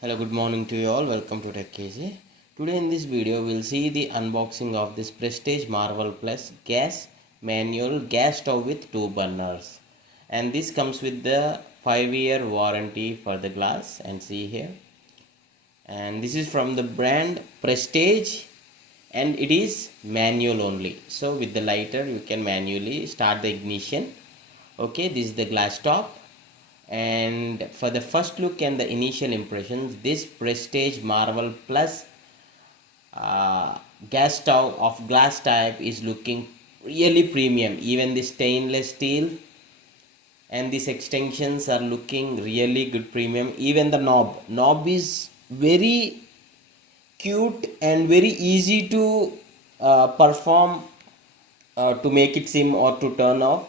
Hello, good morning to you all. Welcome to Tech KJ. Today in this video, we'll see the unboxing of this Prestige Marvel Plus gas manual gas stove with 2 burners. And this comes with the 5-year warranty for the glass. And see here. And this is from the brand Prestige. And it is manual only. So with the lighter, you can manually start the ignition. Okay, this is the glass top. And for the first look and the initial impressions, this Prestige Marvel Plus gas stove of glass type is looking really premium. Even the stainless steel and these extensions are looking really good premium. Even the knob is very cute and very easy to perform, to make it sim or to turn off.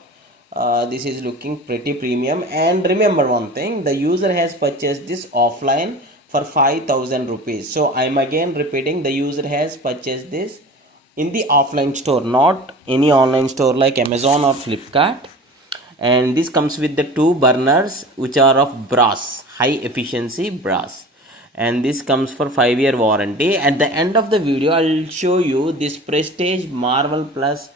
This is looking pretty premium. And remember one thing, the user has purchased this offline for 5,000 rupees. So I'm again repeating, the user has purchased this in the offline store, not any online store like Amazon or Flipkart. And this comes with the 2 burners which are of brass, high efficiency brass. And this comes for 5-year warranty. At the end of the video, I'll show you this Prestige Marvel Plus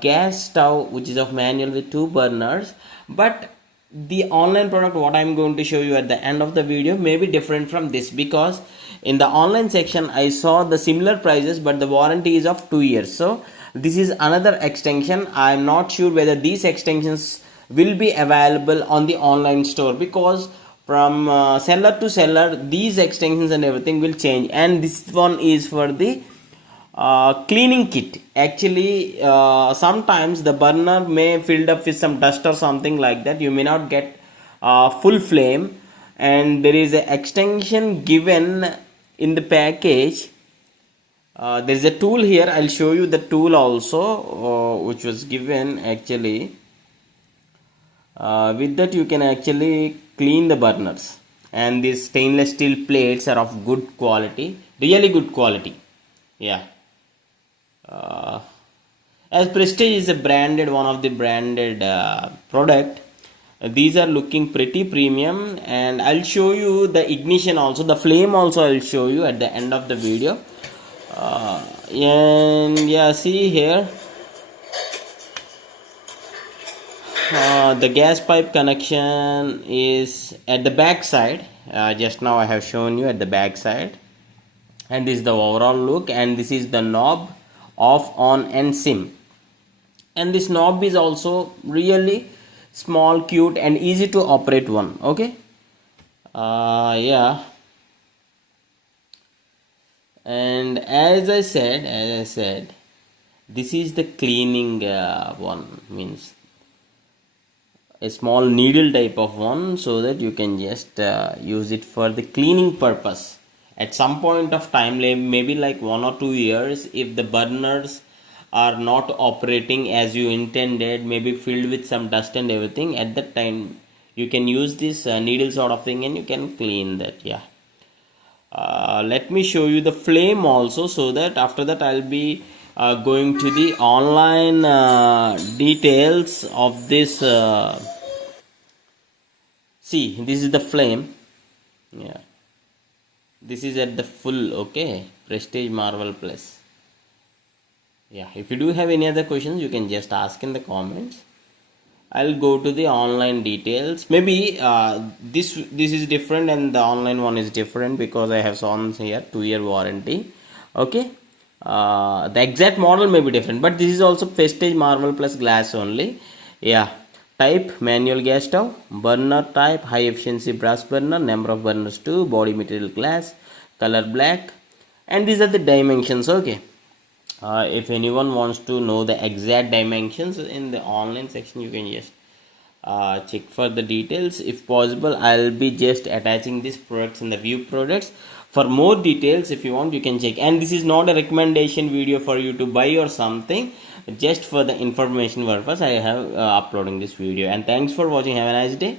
gas stove which is of manual with 2 burners. But the online product what I'm going to show you at the end of the video may be different from this, because in the online section I saw the similar prices but the warranty is of 2 years. So this is another extension. I'm not sure whether these extensions will be available on the online store, because from seller to seller these extensions and everything will change. And this one is for the cleaning kit. Actually, sometimes the burner may filled up with some dust or something like that. You may not get full flame, and there is an extension given in the package. There is a tool here. I'll show you the tool also, which was given actually. With that you can actually clean the burners, and these stainless steel plates are of good quality, really good quality. Yeah. As Prestige is a branded, one of the branded product, these are looking pretty premium. And I'll show you the ignition also, the flame also I'll show you at the end of the video. And yeah, see here, the gas pipe connection is at the back side. Just now I have shown you at the back side. And this is the overall look, and this is the knob, off, on and sim. And this knob is also really small, cute and easy to operate one. Okay, yeah. And as I said, this is the cleaning one, means a small needle type of one, so that you can just use it for the cleaning purpose. At some point of time, maybe like 1 or 2 years, if the burners are not operating as you intended, maybe filled with some dust and everything, at that time you can use this needle sort of thing and you can clean that. Yeah. Let me show you the flame also, so that after that I'll be going to the online details of this. See, this is the flame. Yeah, this is at the full. Okay, Prestige Marvel Plus. Yeah, if you do have any other questions, you can just ask in the comments. I'll go to the online details. Maybe this is different and the online one is different, because I have shown here 2-year warranty. Okay, the exact model may be different, but this is also Prestige Marvel Plus glass only. Yeah. Type manual gas stove, burner type high efficiency brass burner, number of burners 2, body material glass, color black, and these are the dimensions. Okay, if anyone wants to know the exact dimensions in the online section, you can just check for the details. If possible, I'll be just attaching these products in the view products. For more details, if you want, you can check. And this is not a recommendation video for you to buy or something, just for the information purpose I have uploading this video. And thanks for watching. Have a nice day.